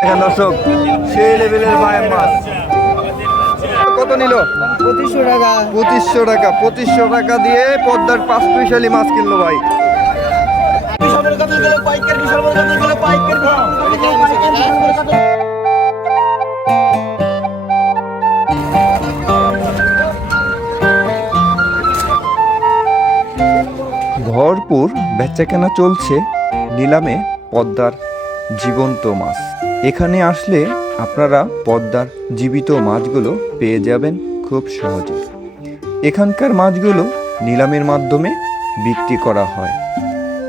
দেখেন দর্শক সেই লেভেলের বায়াম মাছ। কত নিল? পঁচিশশো টাকা। পঁচিশশো টাকা পঁচিশশো টাকা দিয়ে পদ্মার পাঁচ পয়সালি মাছ কিনলো ভাই। ভরপুর বেচাকেনা চলছে নিলামে পদ্মার জীবন্ত মাছ। এখানে আসলে আপনারা পদ্মার জীবিত মাছগুলো পেয়ে যাবেন খুব সহজে। এখানকার মাছগুলো নিলামের মাধ্যমে বিক্রি করা হয়।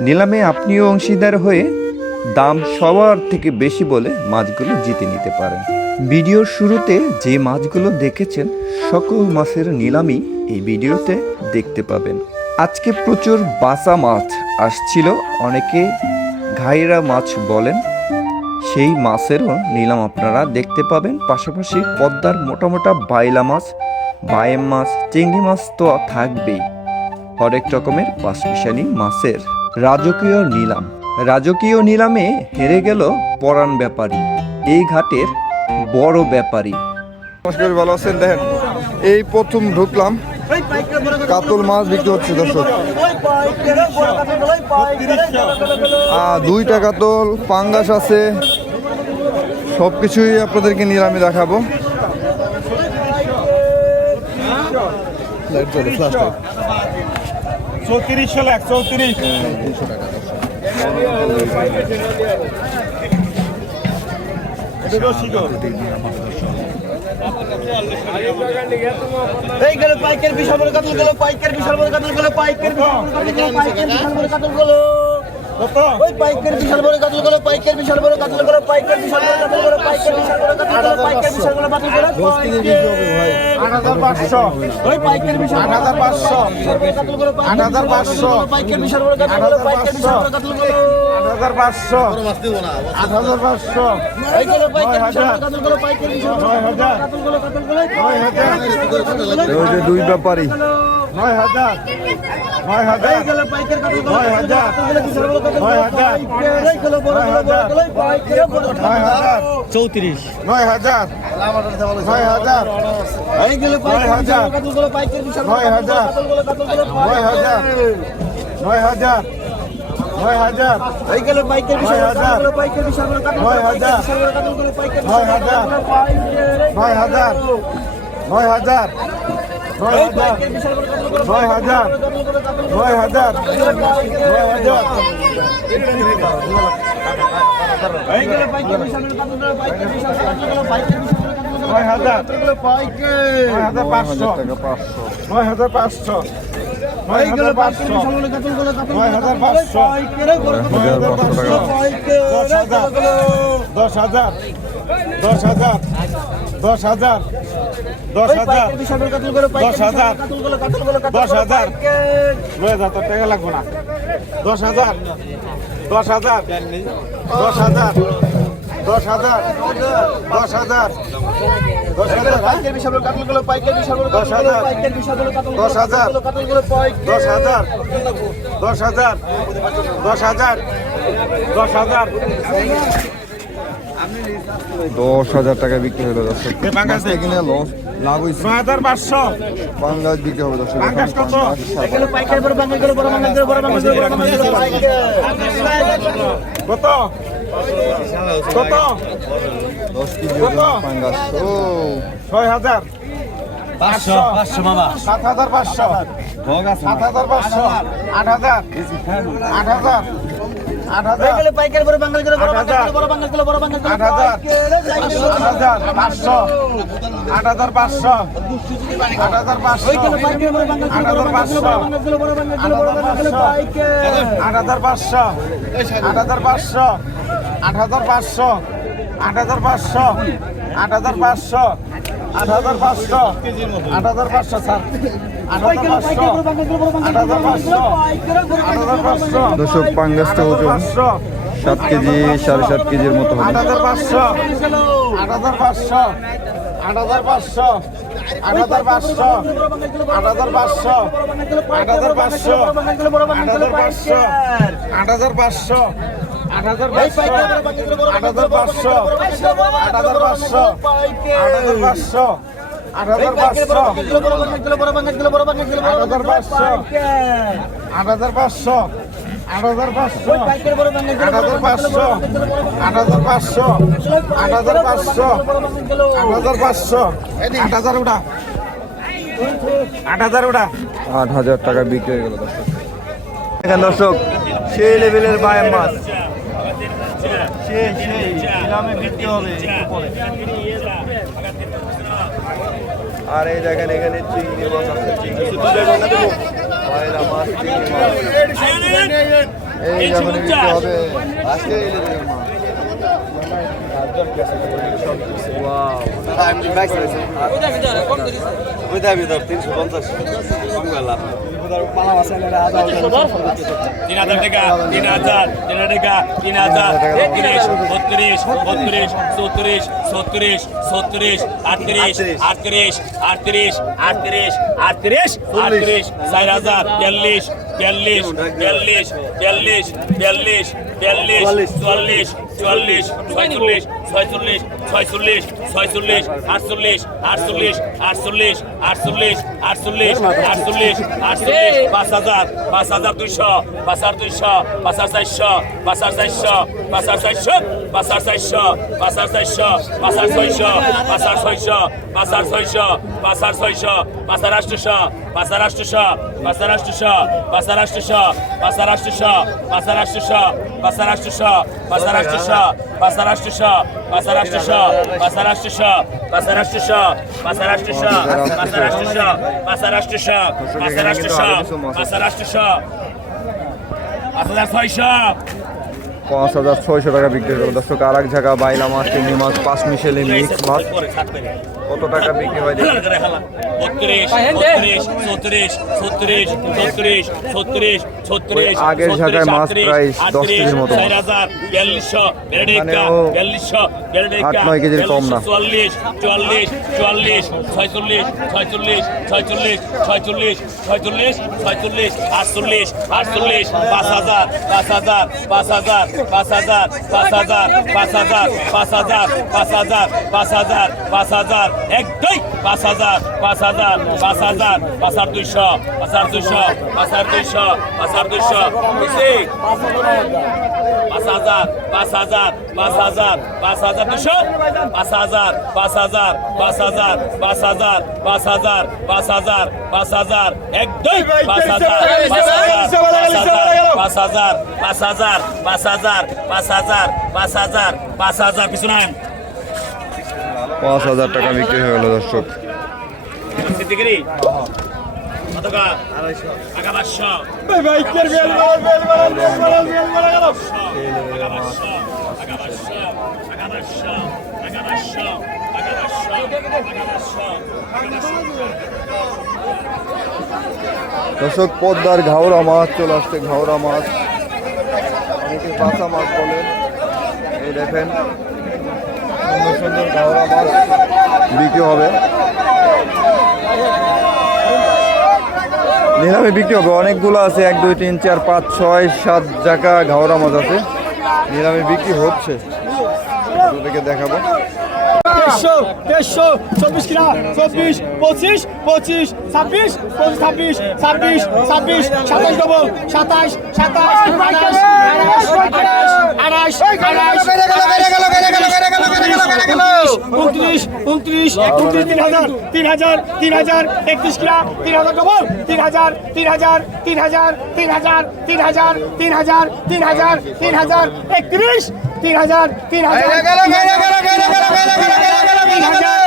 নিলামে আপনিও অংশীদার হয়ে দাম সবার থেকে বেশি বলে মাছগুলো জিতে নিতে পারেন। ভিডিওর শুরুতে যে মাছগুলো দেখেছেন, সকল মাছের নিলামই এই ভিডিওতে দেখতে পাবেন। আজকে প্রচুর বাসা মাছ আসছিল, অনেকে ঘাইরা মাছ বলেন সেই মাছেরও নিলাম আপনারা দেখতে পাবেন। পাশাপাশি পদ্মার মোটা মোটা বাইলা মাছ বায়েম মাছ চিংড়ি মাছ তো থাকবেই। হরেক রকমের পাঁচমিশালি মাছের। রাজকীয় নিলাম। রাজকীয় নিলামে হেরে গেল পরাণ ব্যাপারী। এই ঘাটের বড় ব্যাপারী। নমস্কার ভালো আছেন? দেখেন এই প্রথম ঢুকলাম। কাতল মাছ বিক্রি হচ্ছে দর্শক। আহ, দুইটা কাতল পাঙ্গাস আছে। সব কিছুই আপনাদেরকে নিলামে দেখাবো। চৌত্রিশশো লাখ চৌত্রিশ এই গেলে পাইকার বিশাল বড় কাতল গেলে পাইকার বিশাল বড় কাতল গেলে পাইকার পাইকার বিশাল বড় কাতল গেলো ওই পাইকার বিশাল বড় কাতল গেলো পাইকার বিশাল বড় কাতল গেলো পাইকার বিশাল বড় কাতল গেলো পাইকার বিশাল বড় কাতল গেলো পাইকার বিশাল বড় কাতল পাঁচশো ওই পাইকার বিশাল আট হাজার পাঁচশো আট হাজার পাঁচশো পাইকার বিশাল বড় কাতল গেলো পাইকার বিশাল বড় কাতল গেলো আট হাজার পাঁচশো আট হাজার পাঁচশো দুই ব্যাপারী নয় হাজার নয় হাজার গেলো পাইকার গেলো নয় হাজার নয় হাজার নয় হাজার চৌত্রিশ নয় হাজার পাইকার নয় হাজার। নয় হাজার। নয় হাজার নয় হাজার নয় হাজার নয় হাজার। নয় হাজার। গেলো পাইকার নয় হাজার। পাইকার নয় হাজার নয় হাজার নয় হাজার নয় হাজার নয় হাজার নয় হাজার নয় হাজার নয় হাজার নয় হাজার পাঁচশো, নয় হাজার পাঁচশো, নয় হাজার পাঁচশো। নয় হাজার পাঁচশো দশ হাজার দশ হাজার দশ হাজার দশ হাজার দশ হাজার দশ হাজার। দশ হাজার। নয় হাজার তোর টাকা লাগবো না দশ হাজার দশ হাজার দশ হাজার দশ হাজার দশ হাজার দশ হাজার পাইকার বিশাল বড় কাতল গেলো পাইকার বিশাল দশ হাজার। পাইকার বিশাল দশ হাজার। কাতল গেলো পাইকার দশ হাজার দশ হাজার দশ হাজার দশ হাজার দশ হাজার টাকা বিক্রি হলো দর্শক। কিনে লস লাভ হয়েছে পাঙ্গাস বিক্রি হবে দর্শক। কত? কত? দশ কেজি পাঙ্গাস। ও। ছয় হাজার। পাঁচশো পাঁচশো। মামা সাত হাজার পাঁচশো। সাত হাজার পাঁচশো। আট হাজার। আট হাজার। আট হাজার গেলো পাইকার বড় বাঙালি গেলো বড় বাঙালি বড় বাঙালি গেলো বড় বাঙালি গেলো আট হাজার। আট হাজার পাঁচশো আট হাজার পাঁচশো আট হাজার পাঁচশো ওই গেলো পাইকার বড় বাঙালি গেলো বড় বাঙালি গেলো আট হাজার পাঁচশো আট হাজার পাঁচশো আট হাজার পাঁচশো আট হাজার পাঁচশো আট হাজার পাঁচশো স্যার আট ওই হাজার গেলো পাঁচশো পাইকার বড় বাঙালি গেলো বড় বাঙালি গেলো বড় বাঙালি গেলো পাইকার দর্শক পাঙ্গাসটা ওজন পাঁচশো সাত কেজি সাত কেজির মতো আট হাজার পাঁচশো আট হাজার পাঁচশো আট হাজার পাঁচশো আট হাজার পাঁচশো আট হাজার পাঁচশো আট হাজার পাঁচশো আট হাজার পাঁচশো আট হাজার পাঁচশো আট হাজার পাঁচশো আট হাজার পাঁচশো আট হাজার পাঁচশো আট হাজার পাঁচশো আট হাজার পাঁচশো আট হাজার পাঁচশো আট হাজার পাঁচশো আট হাজার পাঁচশো আট হাজার উঠা আট হাজার উঠা আট হাজার টাকা বিক্রি হয়ে গেল দর্শক দেখেন দর্শক সেই লেভেলের বায়াম মাছ সেই সেই নিলামে বিক্রি হবে একটু পরে আর এই দেখেন এখানে চিংড়ি মাছ আছে চিংড়ি মাছ। পয়লা মাছ চিংড়ি মাছ। এই যখন বিক্রি হবে আজকে এই তিনশো পঞ্চাশ। Wow. তিন হাজার টাকা, তিন হাজার, তিন টাকা, তিন হাজার, তিরিশ বত্রিশ বত্রিশ চৌত্রিশ ছত্রিশ ছত্রিশ, আটত্রিশ আটত্রিশ আটত্রিশ আটত্রিশ আটত্রিশ আটত্রিশ, চার হাজার, বিয়াল্লিশ বিয়াল্লিশ বিয়াল্লিশ বিয়াল্লিশ বিয়াল্লিশ বিয়াল্লিশ, চুয়াল্লিশ চুয়াল্লিশ ছয়চল্লিশ ছয়চল্লিশ ছয়চল্লিশ ছয়চল্লিশ আটচল্লিশ আটচল্লিশ আটচল্লিশ আটচল্লিশ আটচল্লিশ আটচল্লিশ আটচল্লিশ পাঁচ হাজার পাঁচ হাজার দুইশো পাঁচ হাজার দুইশো পাঁচ হাজার চারশো পাঁচ হাজার চারশো পাঁচ হাজার চারশো পাঁচ হাজার চারশো পাঁচ হাজার চারশো পাঁচ হাজার ছয়শো পাঁচ হাজার ছয়শো পাঁচ হাজার ছয়শো পাঁচ হাজার ছয়শো পাঁচ হাজার আটশোশো পাঁচ হাজার আটশোশো পাঁচ হাজার আটশোশো পাঁচ হাজার আটশোশো পাঁচ হাজার আটশোশো পাঁচ হাজার আটশোশো পাঁচ হাজার আটশোশো পাঁচ হাজার আটশোশো পাঁচ হাজার আটশোশো পাঁচ হাজার আটশোশো পাঁচ হাজার আটশোশো পাঁচ হাজার আটশোশো পাঁচ হাজার আটশোশো পাঁচ হাজার আটশোশো পাঁচ হাজার আটশোশো পাঁচ হাজার আটশোশো পাঁচ হাজার আটশোশো পাঁচ হাজার ছয়শো পাঁচ হাজার ছয়শো টাকা বিক্রি হয়ে গেল দর্শক আর এক জায়গা বাইলা মাছ চিংড়ি মাছ পাঁচ মিশেলে মিক্স মাছ কত টাকা বিক্রি হয় দেখি বত্রিশ বত্রিশ চৌত্রিশ ছত্রিশ ছত্রিশ ছত্রিশ ছত্রিশ ওই আগের জায়গায় মাছ প্রায় দশ কেজির মতো আট নয় কেজির কম না। চুয়াল্লিশ চুয়াল্লিশ চুয়াল্লিশ ছয়চল্লিশ ছয়চল্লিশ ছয়চল্লিশ ছয়চল্লিশ ছয়চল্লিশ ছয়চল্লিশ আটচল্লিশ আটচল্লিশ পাঁচ হাজার পাঁচ হাজার পাঁচ হাজার পাঁচ হাজার পাঁচ হাজার পাঁচ হাজার পাঁচ হাজার পাঁচ হাজার পাঁচ হাজার পাঁচ হাজার এক দুই পাঁচ হাজার পাঁচ হাজার পাঁচ হাজার পাঁচ হাজার দুইশো পাঁচ হাজার দুইশো পাঁচ হাজার দুইশো পাঁচ হাজার দুইশো পাঁচ হাজার পাঁচ হাজার পাঁচ হাজার পাঁচ হাজার দুশো পাঁচ হাজার পাঁচ হাজার পাঁচ হাজার পাঁচ হাজার পাঁচ হাজার পাঁচ হাজার পাঁচ হাজার এক পাঁচ হাজার পাঁচ হাজার পাঁচ হাজার পাঁচ হাজার পাঁচ হাজার পাঁচ হাজার পাঁচ হাজার পাঁচ হাজার পিছু নেন পাঁচ হাজার টাকা বিক্রি হয়ে গেল দর্শক। দর্শক পদ্মার ঘাওড়া মাছ চলে আসছে ঘাওড়া মাছ। অনেকে পাতা মাছ বলেন এই দেখেন সুন্দর সুন্দর মাছ বিক্রি হবে। নিলামে বিক্রি হবে। অনেকগুলো আছে। এক, দুই, তিন, চার, পাঁচ, ছয়, সাত জায়গা ঘাওড়া মাছ আছে। নিলামে বিক্রি হচ্ছে। দেখাবো। দেড়শো দেড়শো চব্বিশ কিনা চব্বিশ পঁচিশ পঁচিশ ছাব্বিশ পঁচিশ ছাব্বিশ ছাব্বিশ ছাব্বিশ সাতাশ ডবল সাতাশ সাতাশ আঠাশ উনত্রিশ উনত্রিশ উনত্রিশ তিন হাজার তিন হাজার তিন হাজার একত্রিশ কিনা তিন হাজার ডবল তিন হাজার তিন হাজার তিন হাজার তিন হাজার তিন হাজার তিন হাজার তিন হাজার তিন হাজার একত্রিশ তিন হাজার তিন হাজার তিন হাজার তিন হাজার তিন হাজার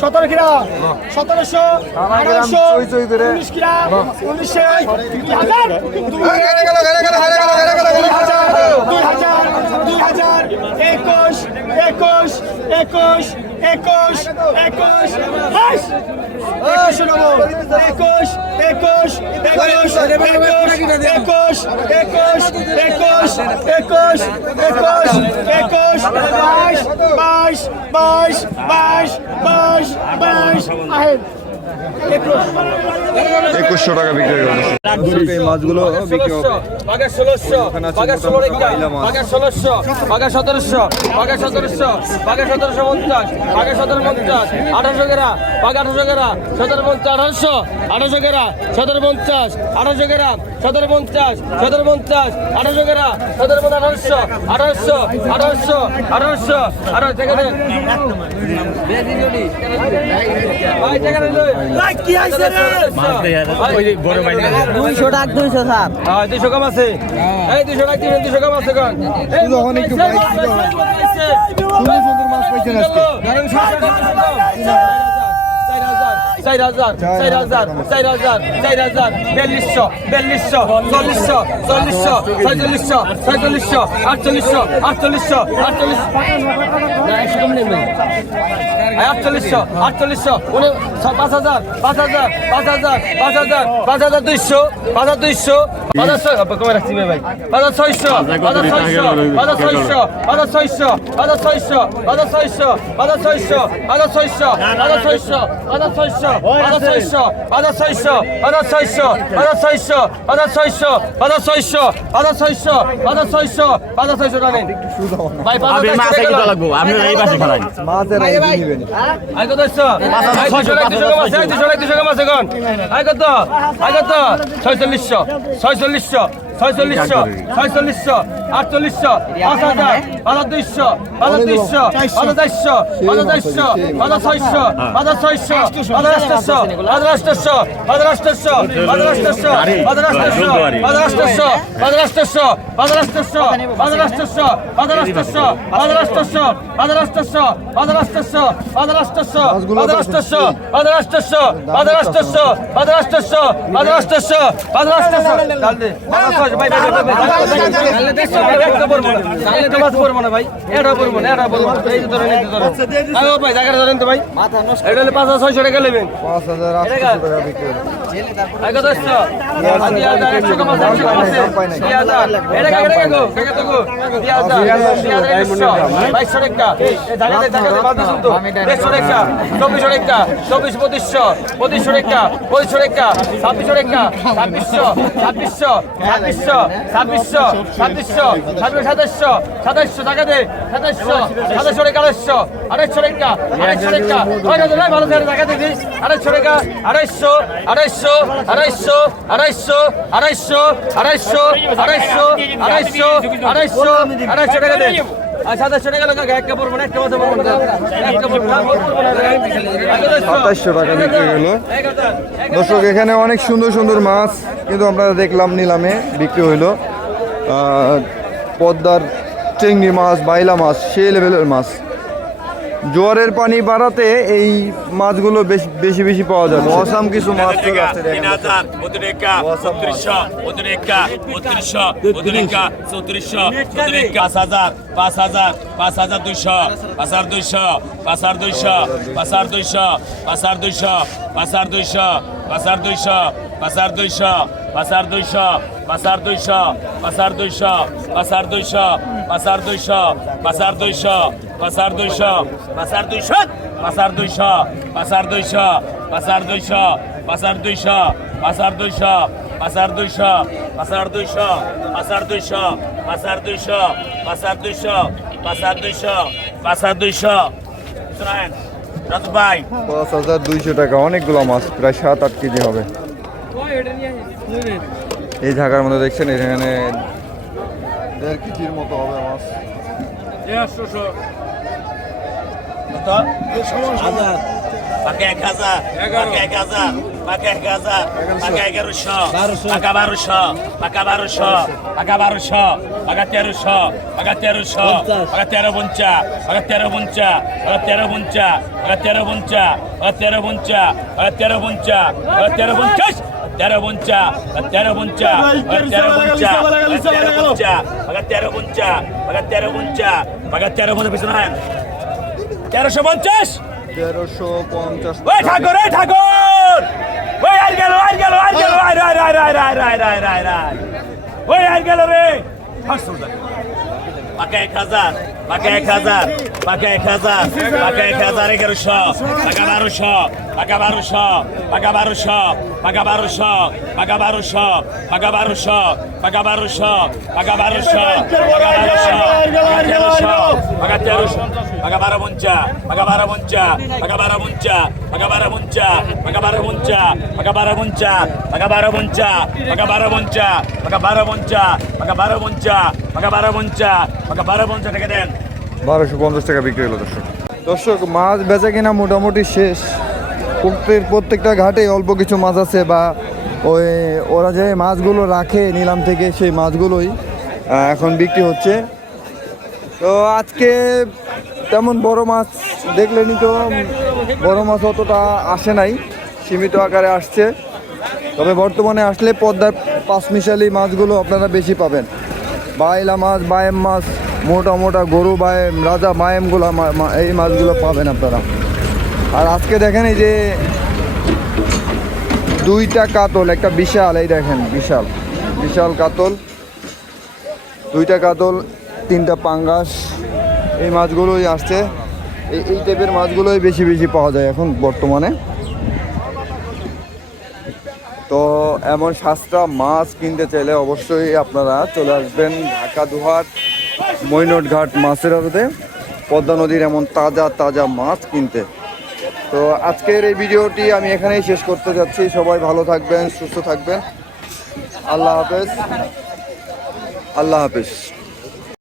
সতেরো গ্রাম সতেরোশো, আঠারোশো, উনিশ গ্রাম উনিশে হাজার, দুই হাজার দুই হাজার একুশ একুশ একুশ একুশ একুশ একুশ একুশ একুশ একুশ একুশ একুশ একুশ একুশ একুশ একুশ বাইশ বাইশ বাইশ বাইশ বাইশ বাইশ একুশ একুশশো টাকা বিক্রি করতেছে এই মাছগুলো বিক্রি হবে। বাঘা ষোলোশো বাঘা ষোলো বাঘা ষোলোশো বাঘা সতেরোশো বাঘা সতেরোশো বাঘা সতেরোশো পঞ্চাশ বাঘা সতেরো পঞ্চাশ আঠারোশো গেরা বাঘা আঠারোশো গেরা সতেরো পঞ্চাশ আঠারোশো আঠারোশো গেরা সতেরো পঞ্চাশ আঠারোশো গেরা সতেরো পঞ্চাশ সতেরো পঞ্চাশ আঠারোশো গেরা সতেরো পঞ্চাশ আঠারোশো আঠারোশো আঠারোশো আঠারোশো আঠারো দুইশো টাকা দুইশো সাত হ্যাঁ দুইশো কম আছে এই দুইশো টাকা দিবেন দুইশো কম আছে কোন যখন একটু বাইক দিতে হয়। সুন্দর সুন্দর মাছ পাইছেন আজকে চার হাজার চার হাজার চার হাজার চার হাজার বিয়াল্লিশশো বিয়াল্লিশশো চল্লিশশো চল্লিশশো ছয়চল্লিশশো ছয়চল্লিশশো আটচল্লিশশো আটচল্লিশশো আটচল্লিশ আটচল্লিশশো আটচল্লিশশো পাঁচ হাজার পাঁচ হাজার পাঁচ হাজার পাঁচ হাজার পাঁচ হাজার দুইশো পাঁচ হাজার দুইশো পাঁচ হাজার কমে রাখছি ভাই পাঁচ হাজার ছয়শো পাঁচ হাজার ছয়শো পাঁচ হাজার ছয়শো পাঁচ হাজার ছয়শো পাঁচ হাজার ছয়শো পাঁচ হাজার ছয়শো পাঁচ হাজার ছয়শো পাঁচ হাজার ছয়শো পাঁচ হাজার ছয়শো পাঁচ হাজার ছয়শো হাজার ছয়শো হাজার ছয়শো হাজার ছয়শো হাজার ছয়শো হাজার ছয়শো হাজার ছয়শো হাজার ছয়শো হাজার ছয়শো হাজার ছয়শো টাকা ভাই ছয়চল্লিশশো ছয়চল্লিশশো আটচল্লিশশো পাঁচ হাজার পাঁচ দুইশো পাঁচ দুইশো পাঁচ চারশো পাঁচ চারশো পাঁচ ছয়শো পাঁচ ছয়শো পাঁচ আটশো পাঁচ আটশো পাঁচ আটশো পাঁচ আটশো পাঁচ আটশো পাঁচ আটশো পাঁচ আটশো পাঁচ আটশো পাঁচ আটশো পাঁচ আটশো পাঁচ আটশো পাঁচ আটশো পাঁচ আটশো পাঁচ আটশো পাঁচ আটশো পাঁচ আটশো পাঁচ আটশো পাঁচ আটশো পাঁচ আটশো ভাই ভাই ভাই ভাই এটা পড়ব না এটা পড়ব এই তো ধরেন এই তো ধরেন আরে ভাই জায়গাটা ধরেন তো ভাই মাথা নষ্ট এটা হলে 5600 টাকা নেবেন 5000 800 টাকা বিক্রি আগে দস্ত আদি আদা 100 টাকা মাছ সাতাইশশো ছাব্বিশশো সাতাইশশো ছাব্বিশ সাতাইশশো সাতাইশশো টাকা দে সাতাইশশো সাতাইশশো টাকা আড়াইশশো আড়াইশো টাকা আড়াইশো টাকা। ভালো করে টাকা দিবি আড়াইশো টাকা আড়াইশো আড়াইশো আড়াইশো আড়াইশো আড়াইশো আড়াইশো আড়াইশো আড়াইশো আড়াইশশো আড়াইশশো টাকা দে। এক কাপড় মানে কাপড় সাতাশশো এখানে অনেক সুন্দর সুন্দর মাছ কিন্তু আমরা দেখলাম নিলামে বিক্রি হইল। পদ্মার চিংড়ি মাছ বাইলা মাছ সেই লেভেলের মাছ। জোয়ারের পানি বাড়াতে এই মাছগুলো বেশি বেশি বেশি পাওয়া যাবে অসাম কিছু মাছ পাঁচ হাজার পাঁচ হাজার পাঁচ হাজার দুইশো পাঁচ হাজার দুইশো পাঁচ হাজার দুইশো পাঁচ হাজার দুইশো পাঁচ হাজার দুইশো পাঁচ হাজার দুইশো পাঁচ হাজার দুইশো পাঁচ হাজার দুইশো পাঁচ হাজার দুইশো পাঁচ হাজার দুইশো পাঁচ হাজার দুইশো পাঁচ হাজার দুইশো পাঁচ হাজার দুইশো পাঁচ হাজার দুইশো পাঁচ হাজার দুইশো পাঁচ হাজার দুইশো পাঁচ হাজার দুইশো পাঁচ হাজার দুইশো পাঁচ হাজার দুইশো পাঁচ হাজার দুইশো পাঁচ হাজার দুইশো পাঁচ হাজার দুইশো পাঁচ হাজার দুইশো পাঁচ হাজার দুইশো পাঁচ হাজার দুইশো পাঁচ হাজার দুইশো পাঁচ হাজার দুইশো পাঁচ হাজার দুইশো ভাই পাঁচ হাজার দুইশো টাকা অনেকগুলো মাছ প্রায় সাত আট কেজি হবে এই ঢাকার মধ্যে দেখছেন এখানে দেড় কেজির মতো হবে মাছ কত পাকে এক হাজার পাকে এক হাজার পাকে এক হাজার পাকে এগারোশো পাকা বারোশো পাকা বারোশো পাকা বারোশো পাকা তেরোশো পাকা তেরোশো পাকা তেরো পঞ্চা পাকা তেরো পঞ্চা পাকা তেরো পঞ্চা পাকা তেরো পঞ্চা পাকা তেরো পঞ্চা পাকা তেরো পঞ্চা পাকা তেরো পঞ্চাশ তেরো পঞ্চা তেরো পঞ্চা তেরো পঞ্চা তেরো পঞ্চা পাকা তেরো পঞ্চা পাকা তেরো পঞ্চা পাকা তেরো পঞ্চা পিছনে তেরোশো পঞ্চাশ? তেরোশো পঞ্চাশ। ওই ঠাকুর ওই ঠাকুর! ওই আর গেল আর গেল আর গেল রায় রায় রায় রায় রায় রায় ওই আর গেল রে। পাঁচশো টাকা পাকা এক হাজার। পাকা এক হাজার পাকা এক হাজার পাকা এক হাজার এগারোশো পাকা বারোশো পাকা বারোশো পাকা বারোশো পাকা বারোশো পাকা বারোশো পাকা বারোশো পাকা বারোশো পাকা বারোশো পাকা বারোশো পাকা তেরোশো পাকা তেরোশো পাকা বারো মঞ্চা পাকা বারো মঞ্চা পাকা বারো মঞ্চা পাকা বারো মঞ্চা পাকা বারো মঞ্চা পাকা বারো মঞ্চা পাকা বারো মঞ্চা পাকা বারো মঞ্চা পাকা বারো মঞ্চা পাকা বারো মঞ্চা বারোশো পঞ্চাশ টাকা বিক্রি হলো, দর্শক। দর্শক, মাছ বেচা কিনা মোটামুটি শেষ। প্রত্যেক প্রত্যেকটা ঘাটে অল্প কিছু মাছ আছে বা ওই ওরা যে মাছগুলো রাখে নিলাম থেকে, সেই মাছগুলোই এখন বিক্রি হচ্ছে। তো আজকে তেমন বড় মাছ দেখলেনি তো, বড় মাছ অতটা আসে নাই, সীমিত আকারে আসছে। তবে বর্তমানে আসলে পদ্মার পাঁচমিশালি মাছগুলো আপনারা বেশি পাবেন। বাইলা মাছ, বায়েম মাছ, মোটা মোটা গরু বায়েম, রাজা বায়েমগুলো এই মাছগুলো পাবেন আপনারা। আর আজকে দেখেন এই যে দুইটা কাতল, একটা বিশাল, এই দেখেন, বিশাল বিশাল কাতল। দুইটা কাতল, তিনটা পাঙ্গাস, এই মাছগুলোই আসছে। এই এই টাইপের মাছগুলোই বেশি বেশি পাওয়া যায় এখন বর্তমানে। তো এমন সাতটা মাছ কিনতে চাইলে অবশ্যই আপনারা চলে আসবেন ঢাকা দুহাট মৈনট ঘাট মাছের আড়তে। পদ্মা নদীর এমন তাজা তাজা মাছ কিনতে। তো আজকের এই ভিডিওটি আমি এখানেই শেষ করতে যাচ্ছি। সবাই ভালো থাকবেন, সুস্থ থাকবেন। আল্লাহ হাফেজ। আল্লাহ হাফেজ।